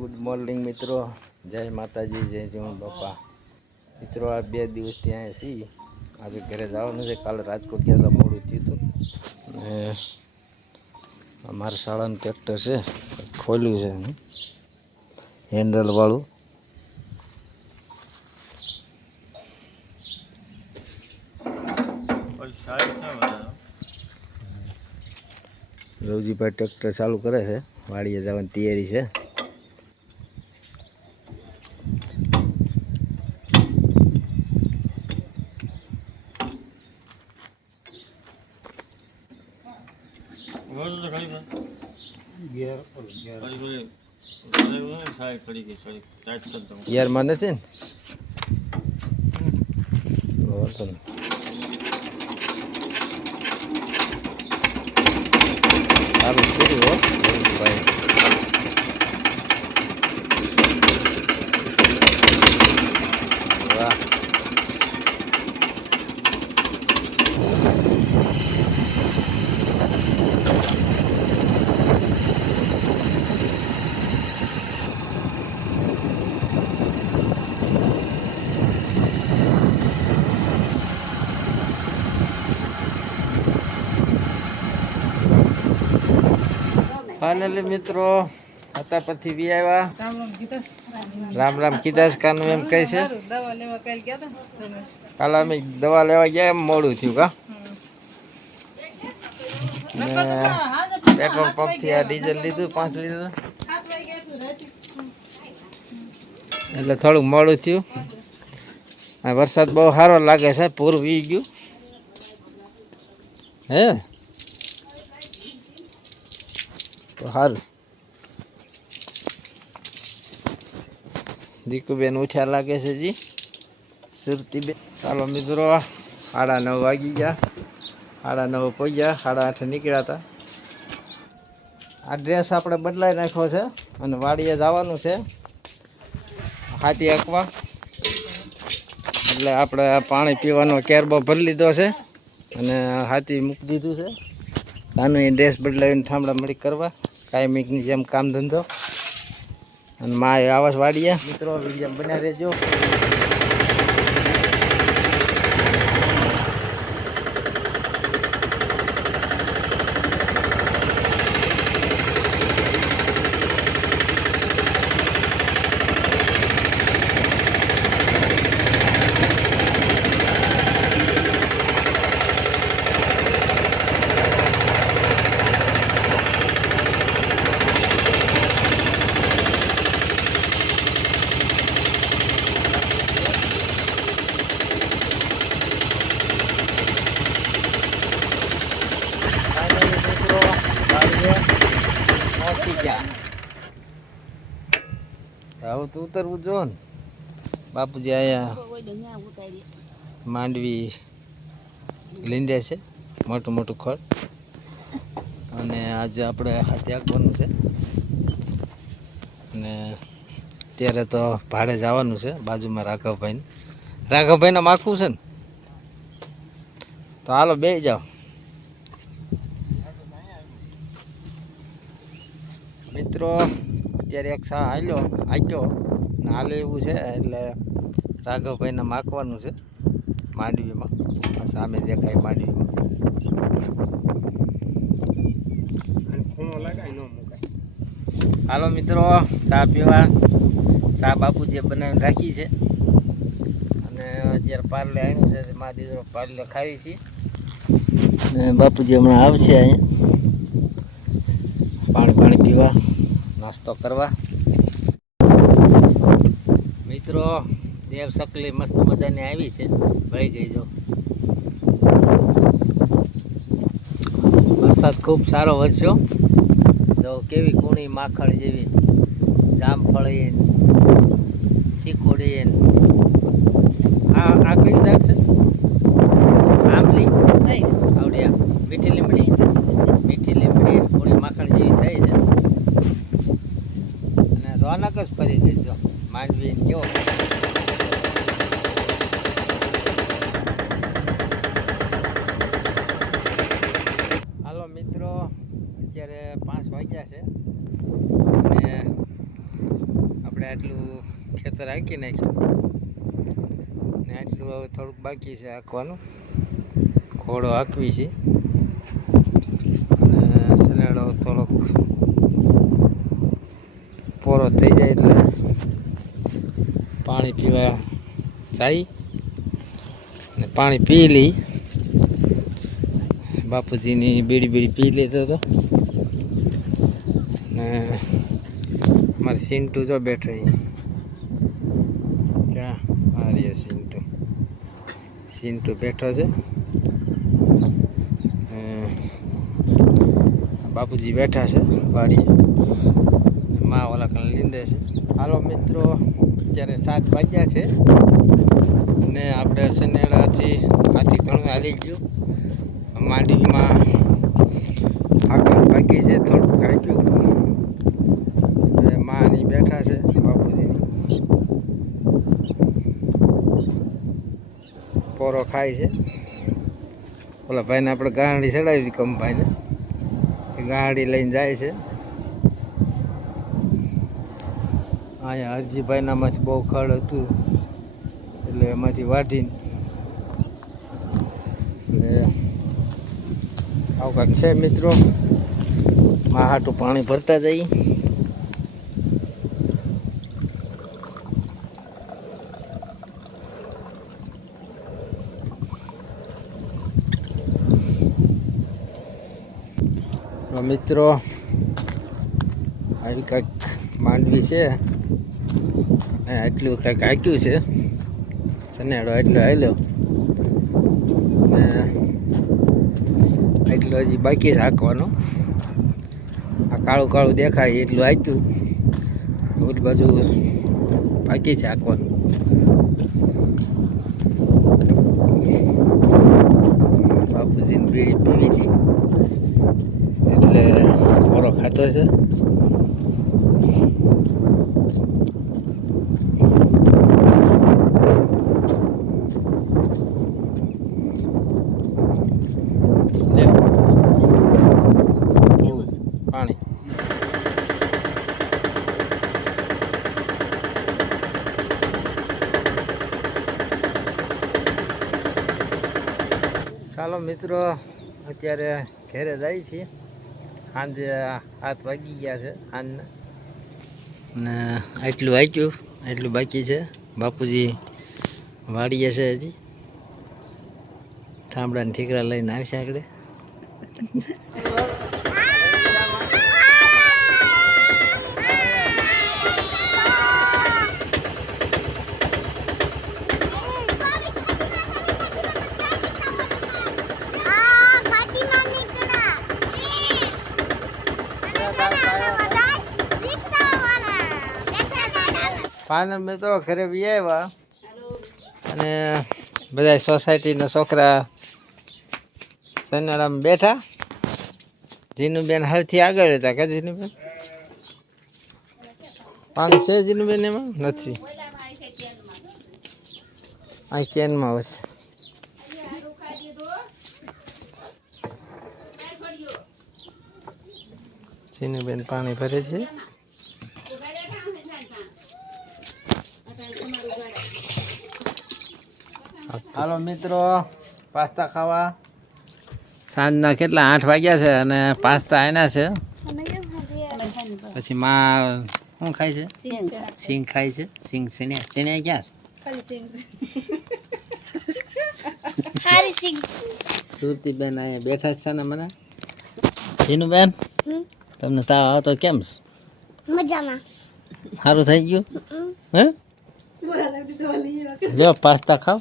Good morning મિત્રો, જય માતાજી, જય જીવન બાપા. મિત્રો આ 2 દિવસથી અહીંયા છીએ. આજે ઘરે જવાનું છે. કાલે રાજકોટ ગયા હતા, મોડું થયું હતું. અને અમારા શાળાનું ટ્રેક્ટર છે, ખોલ્યું છે હેન્ડલવાળું. રવજીભાઈ ટ્રેક્ટર ચાલુ કરે છે, વાડીએ જવાની તૈયારી છે. યારમાં નથી ને સારું કર્યું હો ભાઈ. વાહ, ફાઇનલી મિત્રો હતા પરથી વી આવ્યા. રામ રામ કીધા કાનું એમ કહે છે. કાલે અમે દવા લેવા ગયા, એમ મોડું થયું કા. પેટ્રોલ પંપ થી આ ડીઝલ લીધું 5 લીટર, એટલે થોડુંક મોડું થયું. આ વરસાદ બહુ સારો લાગે છે, પૂરું વી ગયું હે તો સારું. દીકુબેન ઉઠ્યા લાગે છે જી, સુરતીબેન. ચાલો મિત્રો, 9:30 વાગી ગયા, 9:30 પહોંચ્યા, 8:30 નીકળ્યા હતા. આ ડ્રેસ આપણે બદલાઈ નાખ્યો છે અને વાડીએ જવાનું છે હાથી આંકવા. એટલે આપણે પાણી પીવાનો કેરબો ભરી લીધો છે અને હાથી મૂકી દીધું છે. કાનું એ ડ્રેસ બદલાવીને ઠામડા મળી કરવા, કાયમિકની જેમ કામ ધંધો. અને માં આવાસ વાડીએ. મિત્રો વિડીયો બન્યા રહેજો. હવે તો ઉતરવું જો ને. બાપુજી આયા માંડવી લીંદે છે, મોટું મોટું ખડ. અને આજે આપણે હાથે આંકવાનું છે. અને અત્યારે તો ભાડે જવાનું છે બાજુમાં રાઘવભાઈને માખવું છે ને. તો હાલો બે જાઓ મિત્રો. અત્યારે એક સા આક્યો ને હાલે એવું છે, એટલે રાઘવભાઈને માખવાનું છે માંડવીમાં. સામે દેખાય માંડવીમાં. હાલો મિત્રો, ચા પીવા. ચા બાપુજીએ બનાવીને રાખી છે. અને અત્યારે પાર્લે આવ્યું છે, મા દીકરો પાર્લે ખાવી છે. ને બાપુજી હમણાં આવશે અહીંયા પાણી પીવા, નાસ્તો કરવા. મિત્રો દેવ સકલી મસ્ત મજાની આવી છે, ભાઈ ગઈ જો. વરસાદ ખૂબ સારો વરસ્યો. જો કેવી કૂણી માખણ જેવી, જામફળી, શીકોડી. આ કઈ જાત છે? આંબલી આવડ્યા. મીઠી લીમડી કૂણી માખણ જેવી થઈ છે. અને રોનક જ ફરી ગઈ જો માંડવી કેવો. હાલો મિત્રો, અત્યારે 5 વાગ્યા છે અને આપણે આટલું ખેતર હાંકી નાખ્યું ને આટલું હવે થોડુંક બાકી છે હાંકવાનું. ઘોડો હાંકવી છે અને સનેડો થોડોક પોરો થઈ જાય એટલે પાણી પીવા જાય ને પાણી પી લઈ. બાપુજીની બીડી પી લેતો હતો ને મારે સિન્ટુ જો બેઠો ક્યાં આ રહ્યો સિન્ટુ બેઠો છે. બાપુજી બેઠા છે વાડીએ, માં ઓલા કને લીંદે છે. હાલો મિત્રો, અત્યારે 7 વાગ્યા છે અને આપણે સનેડાથી હાથી ઘણું હાલી ગયું. માંડવીમાં આકાર બાકી છે, થોડુંક ખાઈ માની બેઠા છે બાપુજીની, પોરો ખાય છે. ઓલા ભાઈને આપણે ગાંડી ચડાવી હતી, કંભાઈને ગાડી લઈને જાય છે. અહીંયા હરજીભાઈનામાંથી બહુ ખડ હતું એટલે એમાંથી વાઢીને એટલે આવું કાંઈક છે મિત્રો. માં હાટું પાણી ભરતા જઈએ. મિત્રો આવી કાંઈક માંડવી છે અને આટલું કાંઈક હાંક્યું છે. સનેડો એટલો હાલ્યો ને એટલું હજી બાકી છે હાંકવાનું. આ કાળું કાળું દેખાય એટલું હાંક્યું, ઓલી બાજુ બાકી છે હાંકવાનું. બાપુજીની બીડી પીવી હતી એટલે પોરો ખાતો છે. પાણી ચાલો મિત્રો, અત્યારે ઘરે જાય છીએ. સાંજે 7 વાગી ગયા છે સાંજના ને આટલું હાંક્યું, આટલું બાકી છે. બાપુજી વાડીએ છે હજી, ઠામડાને ઠીકરા લઈને આવશે આગળ. ફાઇનલ મેં તો ઘરે બી આવ્યા અને બધા સોસાયટીના છોકરા સનેડામાં બેઠા. જીનુબેન હાલથી આગળ હતા કે જીનુબેન? પાણી છે જીનુબેન? એમાં નથી, આ કેનમાં હશે. જીનુબેન પાણી ભરે છે. હાલો મિત્રો, પાસ્તા ખાવા. સાંજના કેટલા 8 વાગ્યા છે અને પાસ્તા એના છે. પછી માં શું ખાય છે? સિંગ ખાય છે. સિંગ સેને ક્યાં સુરતી બેન અહીંયા બેઠા છે ને. મને જીનું બેન, તમને તાવ આવતો કેમ છે? મજામાં. સારું થઈ ગયું? હે જો પાસ્તા ખાવ.